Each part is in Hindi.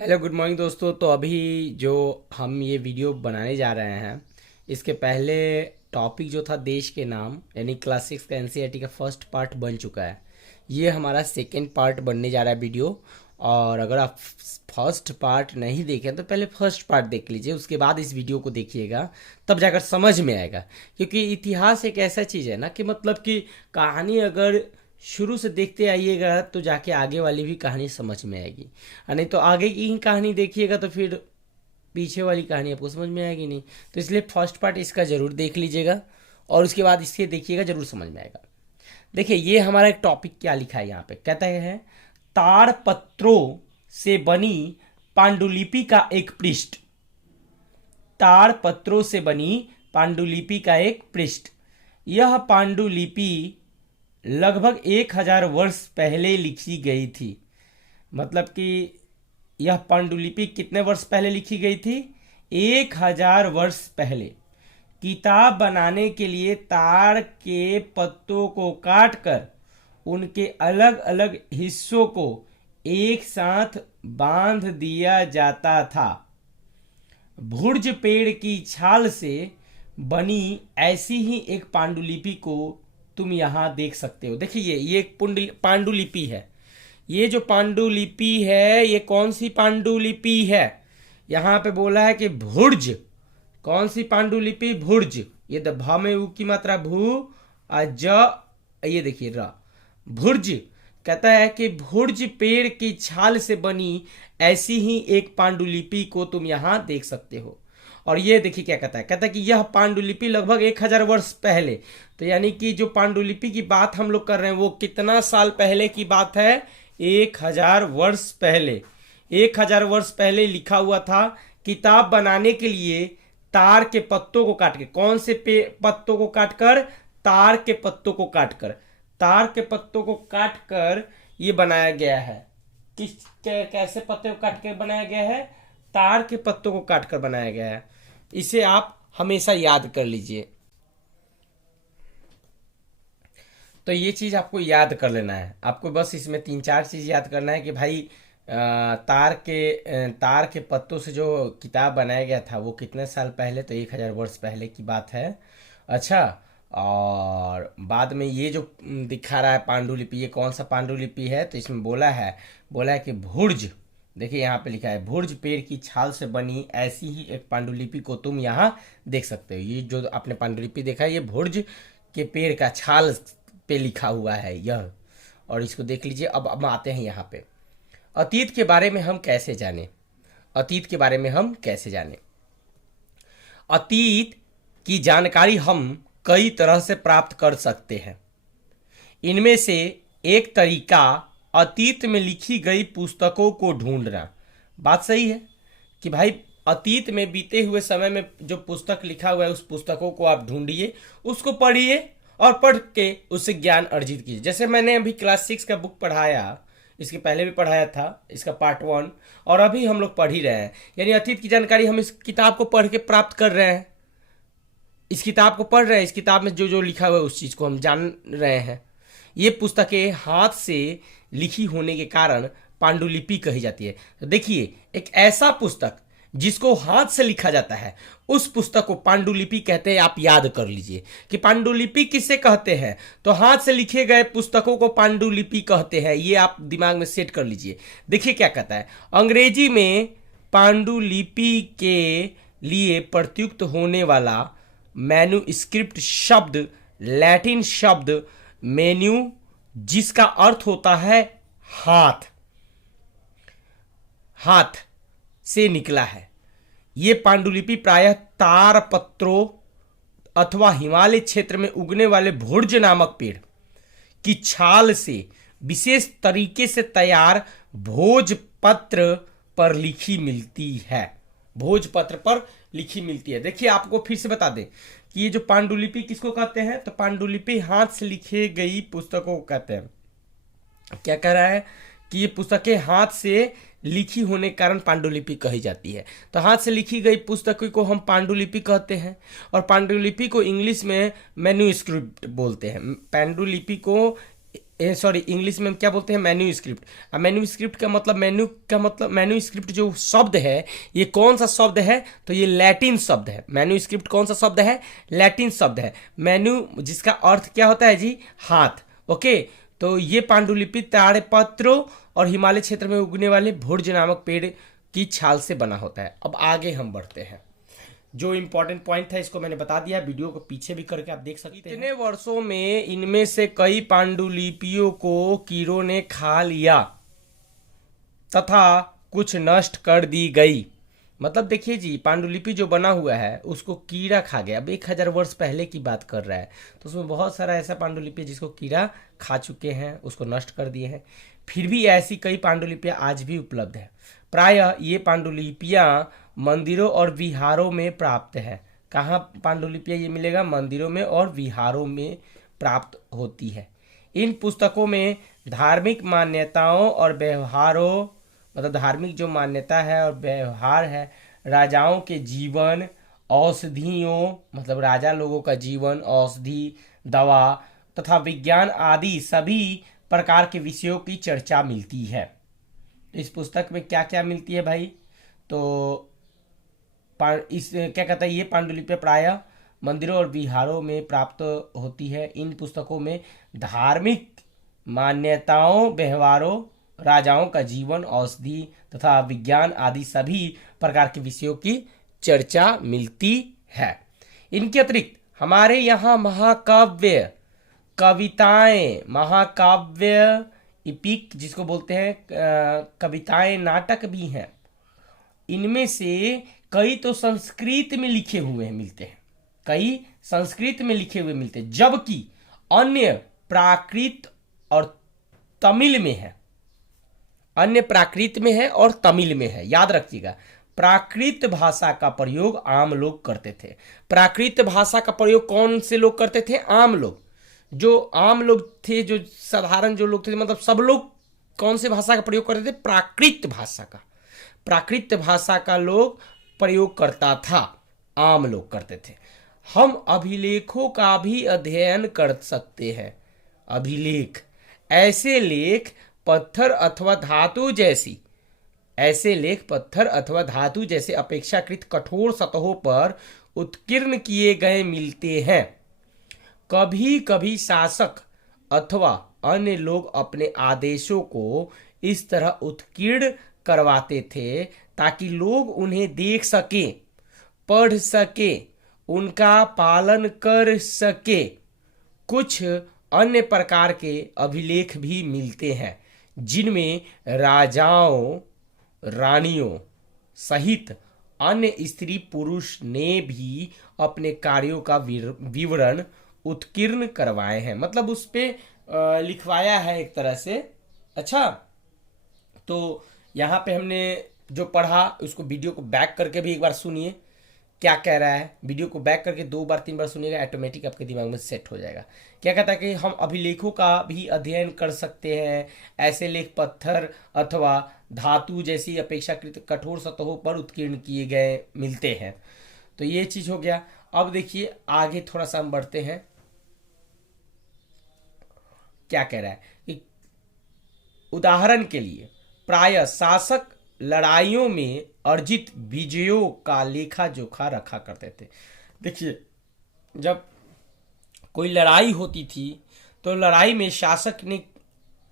हेलो गुड मॉर्निंग दोस्तों। तो अभी जो हम ये वीडियो बनाने जा रहे हैं, इसके पहले टॉपिक जो था देश के नाम यानी क्लास 6 का एनसीईआरटी का फर्स्ट पार्ट बन चुका है। ये हमारा सेकेंड पार्ट बनने जा रहा है वीडियो। और अगर आप फर्स्ट पार्ट नहीं देखें तो पहले फर्स्ट पार्ट देख लीजिए, उसके बाद इस वीडियो को देखिएगा, तब जाकर समझ में आएगा। क्योंकि इतिहास एक ऐसा चीज़ है ना कि मतलब कि कहानी अगर शुरू से देखते आइएगा तो जाके आगे वाली भी कहानी समझ में आएगी, और नहीं तो आगे की ही कहानी देखिएगा तो फिर पीछे वाली कहानी आपको समझ में आएगी नहीं। तो इसलिए फर्स्ट पार्ट इसका ज़रूर देख लीजिएगा और उसके बाद इसके देखिएगा, ज़रूर समझ में आएगा। देखिए ये हमारा एक टॉपिक क्या लिखा है यहाँ पे, कहता है ताड़पत्रों से बनी पांडुलिपि का एक पृष्ठ। ताड़पत्रों से बनी पांडुलिपि का एक पृष्ठ। यह पांडुलिपि लगभग 1000 वर्ष पहले लिखी गई थी। मतलब कि यह पांडुलिपि कितने वर्ष पहले लिखी गई थी? 1000 वर्ष पहले। किताब बनाने के लिए ताड़ के पत्तों को काटकर उनके अलग अलग हिस्सों को एक साथ बांध दिया जाता था। भुर्ज पेड़ की छाल से बनी ऐसी ही एक पांडुलिपि को तुम यहाँ देख सकते हो। देखिए ये एक पांडुलिपि है। ये जो पांडुलिपि है ये कौन सी पांडुलिपि है? यहाँ पे बोला है कि भुर्ज। कौन सी पांडुलिपि? भुर्ज। ये भ में उ की मात्रा भू और ज, ये देखिए र, भुर्ज। कहता है कि भुर्ज पेड़ की छाल से बनी ऐसी ही एक पांडुलिपि को तुम यहाँ देख सकते हो। और ये देखिए क्या कहता है, कहता है कि यह पांडुलिपि लगभग 1000 वर्ष पहले। तो यानी कि जो पांडुलिपि की बात हम लोग कर रहे हैं वो कितना साल पहले की बात है? 1000 वर्ष पहले। 1000 वर्ष पहले लिखा हुआ था। किताब बनाने के लिए ताड़ के पत्तों को काट के, कौन से पत्तों को काटकर? ताड़ के पत्तों को काटकर। ताड़ के पत्तों को काटकर ये बनाया गया है। कैसे पत्ते को काट कर बनाया गया है? ताड़ के पत्तों को काटकर बनाया गया है। इसे आप हमेशा याद कर लीजिए। तो ये चीज़ आपको याद कर लेना है। आपको बस इसमें 3-4 चीज़ याद करना है कि भाई तार के पत्तों से जो किताब बनाया गया था वो कितने साल पहले? तो 1000 वर्ष पहले की बात है। अच्छा, और बाद में ये जो दिखा रहा है पांडुलिपि, ये कौन सा पांडुलिपि है? तो इसमें बोला है कि भुर्ज। देखिए यहाँ पे लिखा है भुर्ज पेड़ की छाल से बनी ऐसी ही एक पांडुलिपि को तुम यहाँ देख सकते हो। ये जो आपने पांडुलिपि देखा है ये भुर्ज के पेड़ का छाल पे लिखा हुआ है यह। और इसको देख लीजिए। अब आते हैं यहाँ पे, अतीत के बारे में हम कैसे जाने? अतीत के बारे में हम कैसे जाने? अतीत की जानकारी हम कई तरह से प्राप्त कर सकते हैं। इनमें से एक तरीका अतीत में लिखी गई पुस्तकों को ढूंढना। बात सही है कि भाई अतीत में बीते हुए समय में जो पुस्तक लिखा हुआ है उस पुस्तकों को आप ढूंढिए, उसको पढ़िए और पढ़ के उससे ज्ञान अर्जित कीजिए। जैसे मैंने अभी क्लास 6 का बुक पढ़ाया, इसके पहले भी पढ़ाया था, इसका पार्ट 1, और अभी हम लोग पढ़ ही रहे हैं। यानी अतीत की जानकारी हम इस किताब को पढ़ के प्राप्त कर रहे हैं। इस किताब को पढ़ रहे हैं, इस किताब में जो जो लिखा हुआ है उस चीज़ को हम जान रहे हैं। ये पुस्तकें हाथ से लिखी होने के कारण पांडुलिपि कही जाती है। तो देखिए एक ऐसा पुस्तक जिसको हाथ से लिखा जाता है उस पुस्तक को पांडुलिपि कहते हैं। आप याद कर लीजिए कि पांडुलिपि किसे कहते हैं। तो हाथ से लिखे गए पुस्तकों को पांडुलिपि कहते हैं। ये आप दिमाग में सेट कर लीजिए। देखिए क्या कहता है, अंग्रेजी में पांडुलिपि के लिए प्रयुक्त होने वाला मैन्युस्क्रिप्ट शब्द लैटिन शब्द मेन्यू, जिसका अर्थ होता है हाथ, हाथ से निकला है। ये पांडुलिपि प्रायः ताड़पत्रों अथवा हिमालय क्षेत्र में उगने वाले भुर्ज नामक पेड़ की छाल से विशेष तरीके से तैयार भोजपत्र पर लिखी मिलती है। भोजपत्र पर लिखी मिलती है। देखिए आपको फिर से बता दें कि ये जो पांडुलिपि किसको कहते हैं? तो पांडुलिपि हाथ से लिखे गई पुस्तकों को कहते हैं। क्या कह रहा है कि ये पुस्तकें हाथ से लिखी होने के कारण पांडुलिपि कही जाती है। तो हाथ से लिखी गई पुस्तकों को हम पांडुलिपि कहते हैं। और पांडुलिपि को इंग्लिश में मैन्युस्क्रिप्ट बोलते हैं। पांडुलिपि को सॉरी, इंग्लिश में हम क्या बोलते हैं, मैन्यूस्क्रिप्ट। अब मैन्यूस्क्रिप्ट का मतलब, मैन्यूस्क्रिप्ट जो शब्द है ये कौन सा शब्द है, तो ये लैटिन शब्द है। मैन्यूस्क्रिप्ट कौन सा शब्द है, लैटिन शब्द है। मैन्यू जिसका अर्थ क्या होता है जी, हाथ। ओके, तो ये पांडुलिपि ताड़पत्रों और हिमालय क्षेत्र में उगने वाले भुर्ज नामक पेड़ की छाल से बना होता है। अब आगे हम बढ़ते हैं। जो इंपॉर्टेंट पॉइंट था इसको मैंने बता दिया, वीडियो को पीछे भी करके आप देख सकते हैं। इतने वर्षों में इनमें से कई पांडुलिपियों को कीड़ों ने खा लिया तथा कुछ नष्ट कर दी गई। मतलब देखिए जी, पांडुलिपि जो बना हुआ है उसको कीड़ा खा गया। अब 1000 वर्ष पहले की बात कर रहा है, तो उसमें बहुत सारा ऐसा पांडुलिपि जिसको कीड़ा खा चुके हैं, उसको नष्ट कर दिए हैं। फिर भी ऐसी कई पांडुलिपियां आज भी उपलब्ध है। प्रायः ये पांडुलिपियां मंदिरों और विहारों में प्राप्त है। कहाँ पांडुलिपियां ये मिलेगा, मंदिरों में और विहारों में प्राप्त होती है। इन पुस्तकों में धार्मिक मान्यताओं और व्यवहारों, मतलब धार्मिक जो मान्यता है और व्यवहार है, राजाओं के जीवन, औषधियों, मतलब राजा लोगों का जीवन, औषधि, दवा तथा विज्ञान आदि सभी प्रकार के विषयों की चर्चा मिलती है। इस पुस्तक में क्या क्या मिलती है भाई, तो इस क्या कहता है, ये पांडुलिपियां प्रायः मंदिरों और विहारों में प्राप्त होती है। इन पुस्तकों में धार्मिक मान्यताओं, व्यवहारों, राजाओं का जीवन, औषधि तथा विज्ञान आदि सभी प्रकार के विषयों की चर्चा मिलती है। इनके अतिरिक्त हमारे यहाँ महाकाव्य, कविताएं, महाकाव्य, इपिक जिसको बोलते हैं, कविताएं, नाटक भी हैं। इनमें से कई तो संस्कृत में लिखे हुए मिलते हैं, कई संस्कृत में लिखे हुए मिलते हैं, जबकि अन्य प्राकृत और तमिल में है। अन्य प्राकृत में है और तमिल में है। याद रखिएगा, प्राकृत भाषा का प्रयोग आम लोग करते थे। प्राकृत भाषा का प्रयोग कौन से लोग करते थे, आम लोग। जो आम लोग थे, जो साधारण जो लोग थे, मतलब सब लोग कौन से भाषा का प्रयोग करते थे, प्राकृत भाषा का। प्राकृत भाषा का लोग प्रयोग करता था, आम लोग करते थे। हम अभिलेखों का भी अध्ययन कर सकते हैं। अभिलेख, ऐसे लेख पत्थर अथवा धातु जैसी, ऐसे लेख पत्थर अथवा धातु जैसे अपेक्षाकृत कठोर सतहों पर उत्कीर्ण किए गए मिलते हैं। कभी कभी शासक अथवा अन्य लोग अपने आदेशों को इस तरह उत्कीर्ण करवाते थे ताकि लोग उन्हें देख सके, पढ़ सके, उनका पालन कर सके। कुछ अन्य प्रकार के अभिलेख भी मिलते हैं जिनमें राजाओं, रानियों सहित अन्य स्त्री पुरुष ने भी अपने कार्यों का विवरण उत्कीर्ण करवाए हैं। मतलब उस पे लिखवाया है एक तरह से। अच्छा, तो यहाँ पे हमने जो पढ़ा उसको वीडियो को बैक करके भी एक बार सुनिए क्या कह रहा है। वीडियो को बैक करके 2 बार 3 बार सुनिएगा, ऑटोमेटिक आपके दिमाग में सेट हो जाएगा। क्या कहता है कि हम अभिलेखों का भी अध्ययन कर सकते हैं। ऐसे लेख पत्थर अथवा धातु जैसी अपेक्षाकृत कठोर सतहों पर उत्कीर्ण किए गए मिलते हैं। तो ये चीज हो गया। अब देखिए आगे थोड़ा सा हम बढ़ते हैं। क्या कह रहा है कि उदाहरण के लिए प्रायः शासक लड़ाइयों में अर्जित विजयों का लेखा जोखा रखा करते थे। देखिए, जब कोई लड़ाई होती थी तो लड़ाई में शासक ने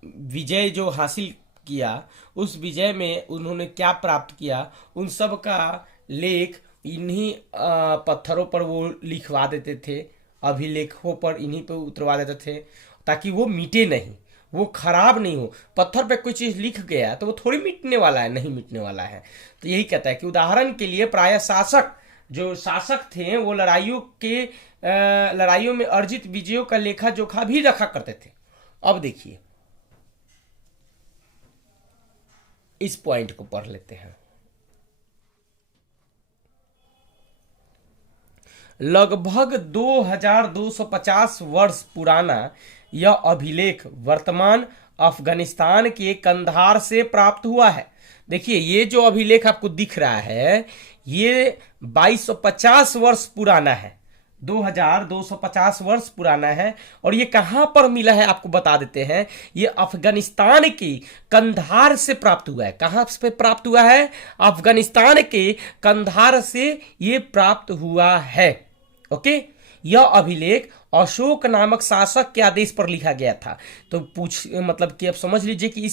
विजय जो हासिल किया, उस विजय में उन्होंने क्या प्राप्त किया, उन सब का लेख इन्हीं पत्थरों पर वो लिखवा देते थे, अभिलेखों पर इन्हीं पर उतरवा देते थे ताकि वो मिटे नहीं, वो खराब नहीं हो। पत्थर पे कोई चीज लिख गया तो वो थोड़ी मिटने वाला है, नहीं मिटने वाला है। तो यही कहता है कि उदाहरण के लिए प्रायः शासक, जो शासक थे वो लड़ाइयों में अर्जित विजयों का लेखा जोखा भी रखा करते थे। अब देखिए इस पॉइंट को पढ़ लेते हैं। लगभग 2250 वर्ष पुराना यह अभिलेख वर्तमान अफगानिस्तान के कंधार से प्राप्त हुआ है। देखिए, ये जो अभिलेख आपको दिख रहा है ये 2250 वर्ष पुराना है। 2250 वर्ष पुराना है। और ये कहां पर मिला है आपको बता देते हैं। ये अफगानिस्तान के कंधार से प्राप्त हुआ है। कहां से प्राप्त हुआ है? अफगानिस्तान के कंधार से ये प्राप्त हुआ है। ओके, यह अभिलेख अशोक नामक शासक के आदेश पर लिखा गया था। तो मतलब कि अब समझ लीजिए कि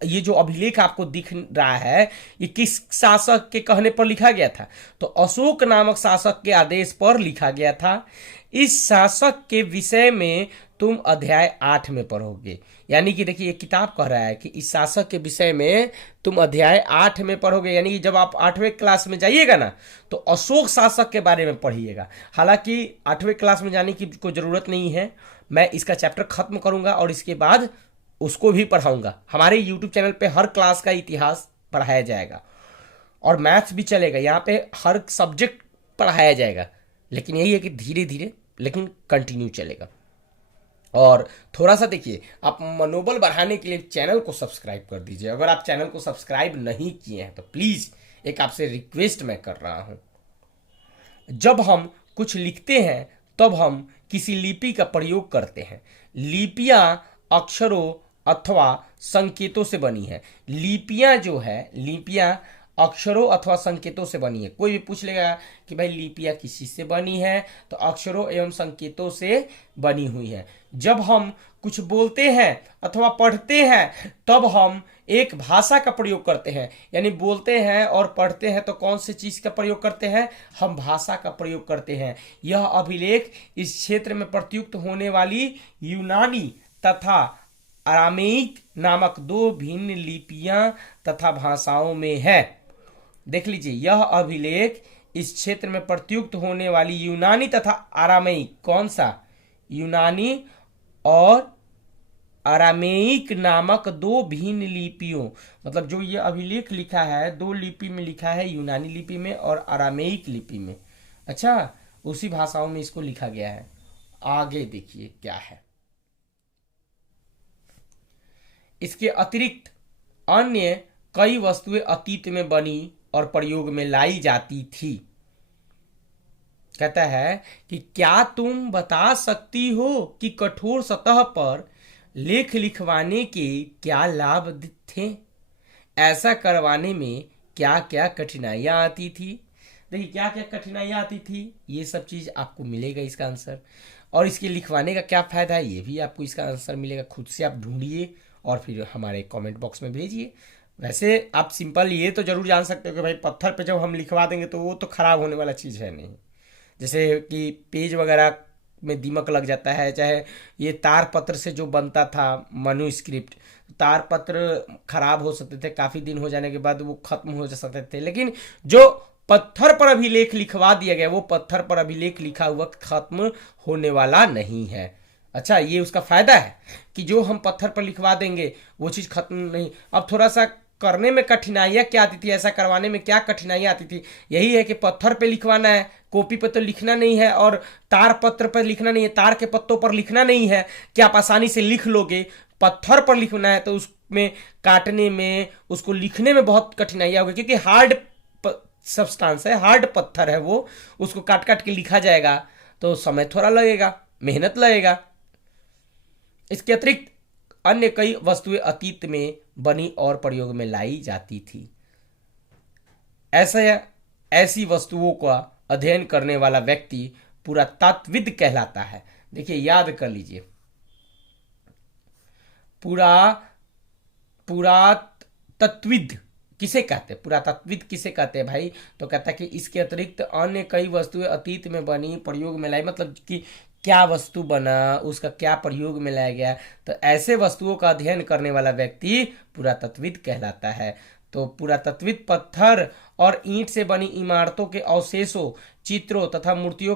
ये जो अभिलेख आपको दिख रहा है ये किस शासक के कहने पर लिखा गया था? तो अशोक नामक शासक के आदेश पर लिखा गया था। इस शासक के विषय में तुम अध्याय 8 में पढ़ोगे। यानी कि देखिए, ये किताब कह रहा है कि इस शासक के विषय में तुम अध्याय 8 में पढ़ोगे। यानी कि जब आप 8वें क्लास में जाइएगा ना तो अशोक शासक के बारे में पढ़िएगा। हालांकि 8वें क्लास में जाने की कोई जरूरत नहीं है, मैं इसका चैप्टर खत्म करूंगा और इसके बाद उसको भी पढ़ाऊंगा। हमारे यूट्यूब चैनल पे हर क्लास का इतिहास पढ़ाया जाएगा और मैथ्स भी चलेगा। यहाँ पे हर सब्जेक्ट पढ़ाया जाएगा, लेकिन यही है कि धीरे धीरे लेकिन कंटिन्यू चलेगा। और थोड़ा सा देखिए, आप मनोबल बढ़ाने के लिए चैनल को सब्सक्राइब कर दीजिए। अगर आप चैनल को सब्सक्राइब नहीं किए हैं तो प्लीज़ एक आपसे रिक्वेस्ट मैं कर रहा हूँ। जब हम कुछ लिखते हैं तब हम किसी लिपि का प्रयोग करते हैं। लिपियाँ अक्षरों अथवा संकेतों से बनी है। लिपियाँ जो है, लिपियाँ अक्षरों अथवा संकेतों से बनी है। कोई भी पूछ लेगा कि भाई लिपियाँ किसी से बनी है, तो अक्षरों एवं संकेतों से बनी हुई है। जब हम कुछ बोलते हैं अथवा पढ़ते हैं तब हम एक भाषा का प्रयोग करते हैं। यानी बोलते हैं और पढ़ते हैं तो कौन सी चीज का प्रयोग करते हैं? हम भाषा का प्रयोग करते हैं। यह अभिलेख इस क्षेत्र में प्रयुक्त होने वाली यूनानी तथा अरामेइक नामक 2 भिन्न लिपियां तथा भाषाओं में है। देख लीजिए, यह अभिलेख इस क्षेत्र में प्रयुक्त होने वाली यूनानी तथा अरामेइक, कौन सा? यूनानी और अरामेइक नामक 2 भिन्न लिपियों, मतलब जो ये अभिलेख लिखा है 2 लिपि में लिखा है, यूनानी लिपि में और अरामेइक लिपि में। अच्छा, उसी भाषाओं में इसको लिखा गया है। आगे देखिए क्या है। इसके अतिरिक्त अन्य कई वस्तुएं अतीत में बनी और प्रयोग में लाई जाती थी। कहता है कि क्या तुम बता सकती हो कि कठोर सतह पर लेख लिखवाने के क्या लाभ थे? ऐसा करवाने में क्या क्या कठिनाइयां आती थी? देखिए, क्या क्या कठिनाइयां आती थी, ये सब चीज आपको मिलेगा इसका आंसर। और इसके लिखवाने का क्या फायदा है, ये भी आपको इसका आंसर मिलेगा। खुद से आप ढूंढिए और फिर हमारे कमेंट बॉक्स में भेजिए। वैसे आप सिंपल ये तो जरूर जान सकते हो कि भाई पत्थर पे जब हम लिखवा देंगे तो वो तो खराब होने वाला चीज़ है नहीं। जैसे कि पेज वगैरह में दीमक लग जाता है, चाहे ये तार पत्र से जो बनता था मनुस्क्रिप्ट, तार पत्र खराब हो सकते थे, काफ़ी दिन हो जाने के बाद वो खत्म हो जा सकते थे। लेकिन जो पत्थर पर अभिलेख लिखवा दिया गया, वो पत्थर पर अभिलेख लिखा हुआ खत्म होने वाला नहीं है। अच्छा, ये उसका फायदा है कि जो हम पत्थर पर लिखवा देंगे वो चीज़ खत्म नहीं। अब थोड़ा सा करने में कठिनाइयाँ क्या आती थी, ऐसा करवाने में क्या कठिनाइयाँ आती थी? यही है कि पत्थर पे लिखवाना है, कॉपी पर तो लिखना नहीं है, और तार पत्र पर लिखना नहीं है, तार के पत्तों पर लिखना नहीं है कि आप आसानी से लिख लोगे। पत्थर पर लिखना है तो उसमें काटने में, उसको लिखने में बहुत कठिनाइयाँ होगी, क्योंकि हार्ड सब्सटेंस है, हार्ड पत्थर है वो, उसको काट काट के लिखा जाएगा तो समय थोड़ा लगेगा, मेहनत लगेगा। इसके अतिरिक्त अन्य कई वस्तुएं अतीत में बनी और प्रयोग में लाई जाती थी। ऐसी वस्तुओं का अध्ययन करने वाला व्यक्ति पुरातत्वविद कहलाता है। देखिए, याद कर लीजिए, पुरातत्वविद किसे कहते हैं? पुरातत्वविद किसे कहते हैं भाई? तो कहता है कि इसके अतिरिक्त अन्य कई वस्तुएं अतीत में बनी, प्रयोग में लाई, मतलब कि क्या वस्तु बना, उसका क्या प्रयोग में लाया गया। तो ऐसे वस्तुओं का अध्ययन करने वाला व्यक्ति पुरातत्वविद कहलाता है। तो पुरातत्वविद पत्थर और ईंट से बनी इमारतों के अवशेषों, चित्रों तथा मूर्तियों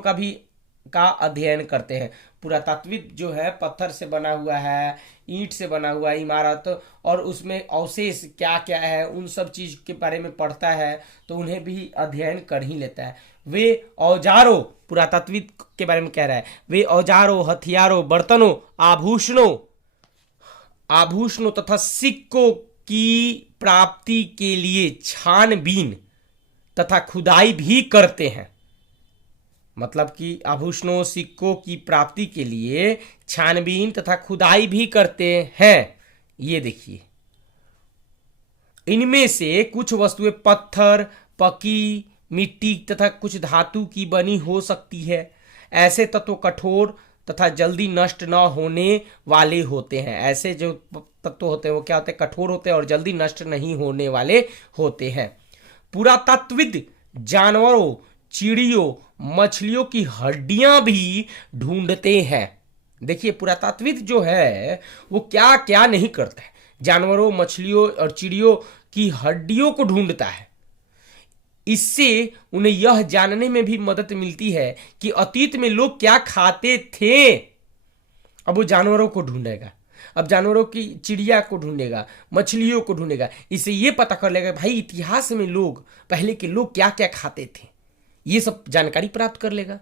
का अध्ययन करते हैं। पुरातत्वविद जो है पत्थर से बना हुआ है, ईंट से बना हुआ है इमारत, और उसमें अवशेष क्या क्या है उन सब चीज के बारे में पढ़ता है, तो उन्हें भी अध्ययन कर ही लेता है। वे औजारों, पुरातत्वविद के बारे में कह रहा है, वे औजारों, हथियारों, बर्तनों, आभूषणों तथा सिक्कों की प्राप्ति के लिए छानबीन तथा खुदाई भी करते हैं। मतलब कि आभूषणों सिक्कों की प्राप्ति के लिए छानबीन तथा खुदाई भी करते हैं। ये देखिए, इनमें से कुछ वस्तुएं पत्थर, पकी मिट्टी तथा कुछ धातु की बनी हो सकती है। ऐसे तत्व कठोर तथा जल्दी नष्ट न होने वाले होते हैं। ऐसे जो तत्व होते हैं वो क्या होते हैं? कठोर होते हैं और जल्दी नष्ट नहीं होने वाले होते हैं। पुरातत्वविद जानवरों, चिड़ियों, मछलियों की हड्डियां भी ढूंढते हैं। देखिए, पुरातत्वविद जो है वो क्या क्या नहीं करता है, जानवरों, मछलियों और चिड़ियों की हड्डियों को ढूंढता है। इससे उन्हें यह जानने में भी मदद मिलती है कि अतीत में लोग क्या खाते थे। अब वो जानवरों को ढूंढेगा, अब जानवरों की चिड़िया को ढूंढेगा, मछलियों को ढूंढेगा, इससे ये पता कर लेगा भाई इतिहास में लोग, पहले के लोग क्या क्या खाते थे, ये सब जानकारी प्राप्त कर लेगा।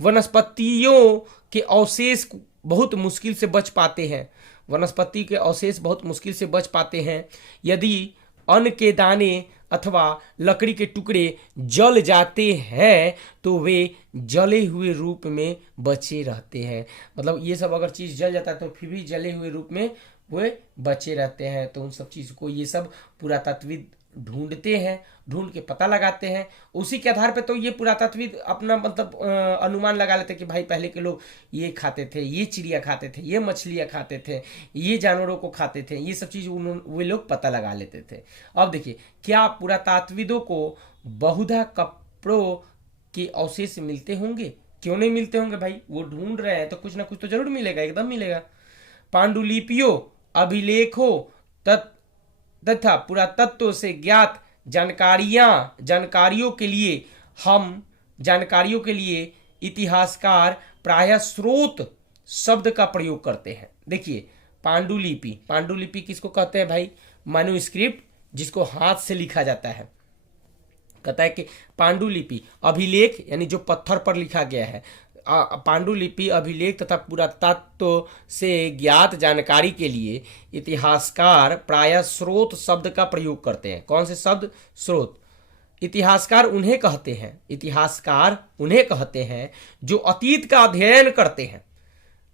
वनस्पतियों के अवशेष बहुत मुश्किल से बच पाते हैं। वनस्पति के अवशेष बहुत मुश्किल से बच पाते हैं। यदि अन्न के दाने अथवा लकड़ी के टुकड़े जल जाते हैं तो वे जले हुए रूप में बचे रहते हैं। मतलब ये सब अगर चीज़ जल जाता है तो फिर भी जले हुए रूप में वे बचे रहते हैं। तो उन सब चीज़ को ये सब पुरातत्वविद ढूंढते हैं, ढूंढ के पता लगाते हैं। उसी के आधार पे तो ये पुरातत्वविद अपना मतलब अनुमान लगा लेते हैं कि भाई पहले के लोग ये खाते थे, ये चिड़िया खाते थे, ये मछलियाँ खाते थे, ये जानवरों को खाते थे, ये सब चीज़ वे लोग पता लगा लेते थे। अब देखिए, क्या पुरातत्वविदों को बहुधा कपड़ों के अवशेष मिलते होंगे? क्यों नहीं मिलते होंगे भाई, वो ढूंढ रहे हैं तो कुछ ना कुछ तो जरूर मिलेगा, एकदम मिलेगा। पांडुलिपियों, अभिलेखों तथा पुरातत्व से ज्ञात जानकारियों के लिए इतिहासकार प्रायः स्रोत शब्द का प्रयोग करते हैं। देखिए, पांडुलिपि किसको कहते हैं भाई? मैन्युस्क्रिप्ट, जिसको हाथ से लिखा जाता है। कहता है कि पांडुलिपि अभिलेख, यानी जो पत्थर पर लिखा गया है। पांडुलिपि अभिलेख तथा पुरातत्व से ज्ञात जानकारी के लिए इतिहासकार प्रायः स्रोत शब्द का प्रयोग करते हैं। कौन से शब्द? स्रोत। इतिहासकार उन्हें कहते हैं जो अतीत का अध्ययन करते हैं।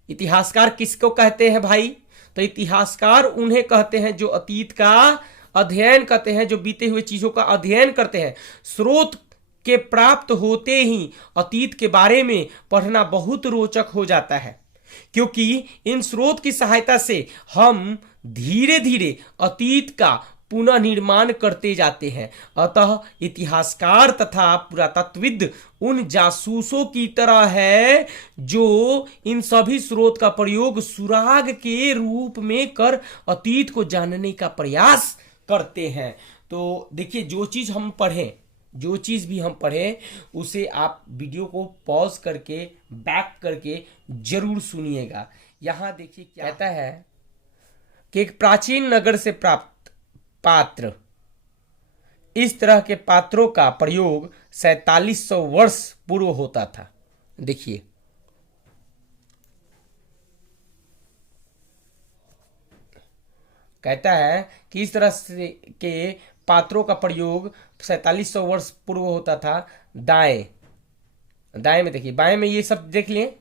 इतिहासकार किसको कहते हैं भाई? तो इतिहासकार उन्हें कहते हैं जो अतीत का अध्ययन करते हैं, जो बीते हुए चीजों का अध्ययन करते हैं। स्रोत के प्राप्त होते ही अतीत के बारे में पढ़ना बहुत रोचक हो जाता है, क्योंकि इन स्रोत की सहायता से हम धीरे धीरे अतीत का पुनः निर्माण करते जाते हैं। अतः इतिहासकार तथा पुरातत्वविद उन जासूसों की तरह है जो इन सभी स्रोत का प्रयोग सुराग के रूप में कर अतीत को जानने का प्रयास करते हैं। तो देखिए, जो चीज़ भी हम पढ़ें उसे आप वीडियो को पॉज करके बैक करके जरूर सुनिएगा। यहाँ देखिए क्या कहता है कि एक प्राचीन नगर से प्राप्त पात्र, इस तरह के पात्रों का प्रयोग 4700 वर्ष पूर्व होता था। देखिए, कहता है कि इस तरह से के पात्रों का प्रयोग 4700 वर्ष पूर्व होता था। दाएं में देखिए, बाएं में ये सब देख लिए,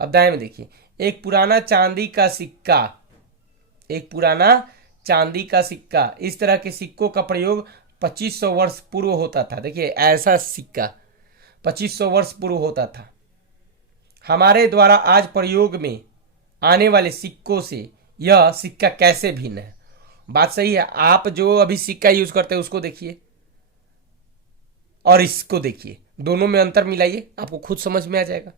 अब दाएं में देखिए, एक पुराना चांदी का सिक्का, इस तरह के सिक्कों का प्रयोग 2500 वर्ष पूर्व होता था। देखिए, ऐसा सिक्का 2500 वर्ष पूर्व होता था। हमारे द्वारा आज प्रयोग में आने वाले सिक्कों से यह सिक्का कैसे भिन्न है? बात सही है। आप जो अभी सिक्का यूज करते हैं उसको देखिए और इसको देखिए, दोनों में अंतर मिलाइए, आपको खुद समझ में आ जाएगा।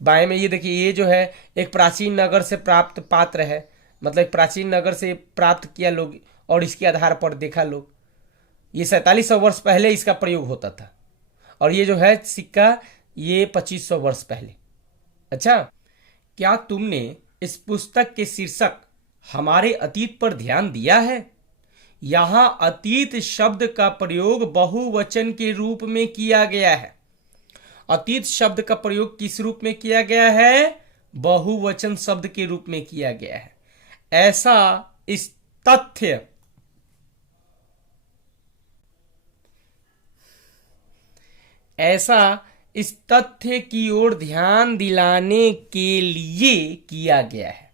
बाएं में ये देखिए, ये जो है एक प्राचीन नगर से प्राप्त पात्र है, मतलब एक प्राचीन नगर से प्राप्त किया लोग और इसके आधार पर देखा लोग, ये 4700 वर्ष पहले इसका प्रयोग होता था। और ये जो है सिक्का, ये 2500 वर्ष पहले। अच्छा, क्या तुमने इस पुस्तक के शीर्षक हमारे अतीत पर ध्यान दिया है? यहां अतीत शब्द का प्रयोग बहुवचन के रूप में किया गया है। अतीत शब्द का प्रयोग किस रूप में किया गया है? बहुवचन शब्द के रूप में किया गया है। ऐसा इस तथ्य की ओर ध्यान दिलाने के लिए किया गया है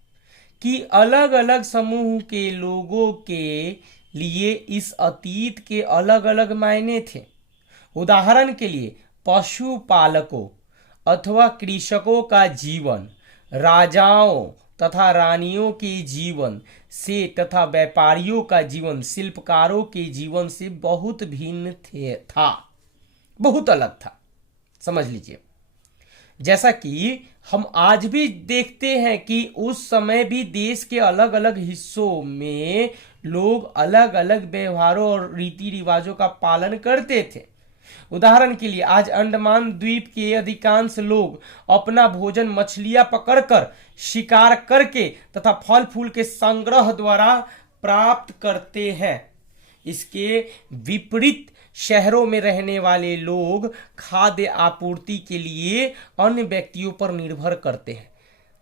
कि अलग अलग समूह के लोगों के लिए इस अतीत के अलग अलग मायने थे। उदाहरण के लिए पशुपालकों अथवा कृषकों का जीवन राजाओं तथा रानियों के जीवन से तथा व्यापारियों का जीवन शिल्पकारों के जीवन से बहुत भिन्न था, बहुत अलग था। समझ लीजिए, जैसा कि हम आज भी देखते हैं कि उस समय भी देश के अलग अलग हिस्सों में लोग अलग अलग व्यवहारों और रीति रिवाजों का पालन करते थे। उदाहरण के लिए आज अंडमान द्वीप के अधिकांश लोग अपना भोजन मछलियां पकड़कर शिकार करके तथा फल फूल के संग्रह द्वारा प्राप्त करते हैं। इसके विपरीत शहरों में रहने वाले लोग खाद्य आपूर्ति के लिए अन्य व्यक्तियों पर निर्भर करते हैं।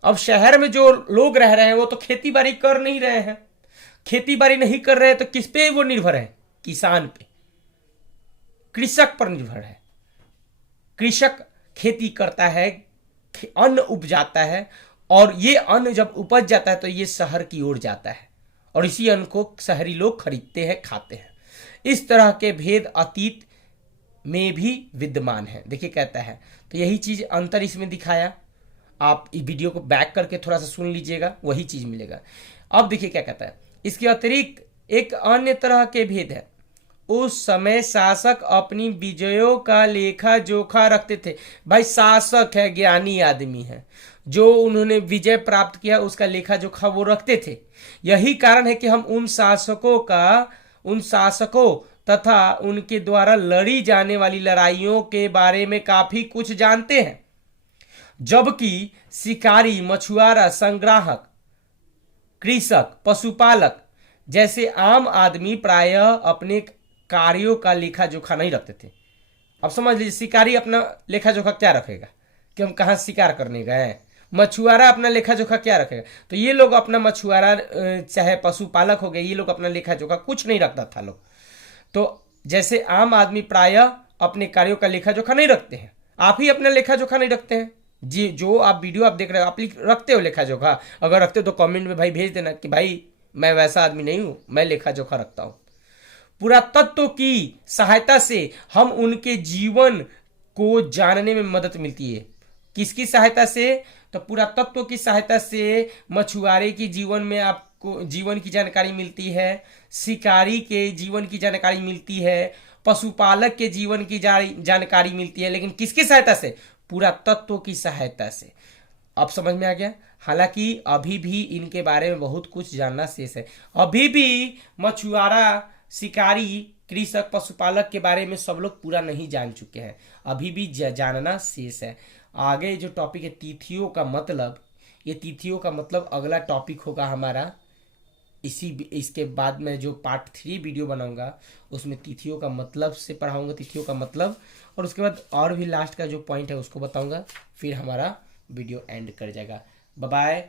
अब शहर में जो लोग रह रहे हैं वो तो खेती बाड़ी कर नहीं रहे हैं, खेती बाड़ी नहीं कर रहे हैं तो किस पे वो निर्भर है? किसान पे, कृषक पर निर्भर है। कृषक खेती करता है, अन्न उपजाता है और ये अन्न जब उपज जाता है तो ये शहर की ओर जाता है और इसी अन्न को शहरी लोग खरीदते हैं, खाते हैं। इस तरह के भेद अतीत में भी विद्यमान है। देखिए कहता है, तो यही चीज अंतर इसमें दिखाया। आप इस वीडियो को बैक करके थोड़ा सा सुन लीजिएगा, वही चीज मिलेगा। अब देखिए क्या कहता है, इसके अतिरिक्त एक अन्य तरह के भेद है। उस समय शासक अपनी विजयों का लेखा जोखा रखते थे। भाई शासक है, ज्ञानी आदमी है, जो उन्होंने विजय प्राप्त किया उसका लेखा जोखा वो रखते थे। यही कारण है कि हम उन शासकों तथा उनके द्वारा लड़ी जाने वाली लड़ाइयों के बारे में काफी कुछ जानते हैं। जबकि शिकारी, मछुआरा, संग्राहक, कृषक, पशुपालक जैसे आम आदमी प्रायः अपने कार्यों का लेखा जोखा नहीं रखते थे। अब समझ लीजिए, शिकारी अपना लेखा जोखा क्या रखेगा कि हम कहाँ शिकार करने गए। मछुआरा अपना लेखा जोखा क्या रखेगा? तो ये लोग अपना मछुआरा चाहे पशुपालक हो गए, ये लोग अपना लेखा जोखा कुछ नहीं रखता था लोग। तो जैसे आम आदमी प्रायः अपने कार्यों का लेखा जोखा नहीं रखते हैं। आप ही अपना लेखा जोखा नहीं रखते हैं जी। जो आप वीडियो आप देख रहे हो, आप रखते हो लेखा जोखा? अगर रखते हो तो कमेंट में भाई भेज देना कि भाई मैं वैसा आदमी नहीं हूं, मैं लेखा जोखा रखता हूं। पुरातत्व की सहायता से हम उनके जीवन को जानने में मदद मिलती है। किसकी सहायता से? तो पुरातत्व की सहायता से मछुआरे की जीवन में आपको जीवन की जानकारी मिलती है, शिकारी के जीवन की जानकारी मिलती है, पशुपालक के जीवन की जानकारी मिलती है। लेकिन किसकी सहायता से? पुरातत्व की सहायता से। अब समझ में आ गया? हालांकि अभी भी इनके बारे में बहुत कुछ जानना शेष है। अभी भी मछुआरा, शिकारी, कृषक, पशुपालक के बारे में सब लोग पूरा नहीं जान चुके हैं, अभी भी जानना शेष है। आगे जो टॉपिक है तिथियों का मतलब, ये तिथियों का मतलब अगला टॉपिक होगा हमारा। इसके बाद में जो पार्ट 3 वीडियो बनाऊंगा उसमें तिथियों का मतलब से पढ़ाऊंगा, तिथियों का मतलब, और उसके बाद और भी लास्ट का जो पॉइंट है उसको बताऊंगा। फिर हमारा वीडियो एंड कर जाएगा। Bye bye.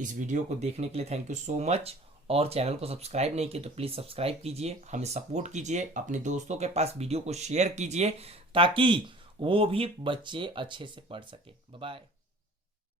इस वीडियो को देखने के लिए थैंक यू सो मच। और चैनल को सब्सक्राइब नहीं किए तो प्लीज़ सब्सक्राइब कीजिए, हमें सपोर्ट कीजिए, अपने दोस्तों के पास वीडियो को शेयर कीजिए ताकि वो भी बच्चे अच्छे से पढ़ सके। Bye bye.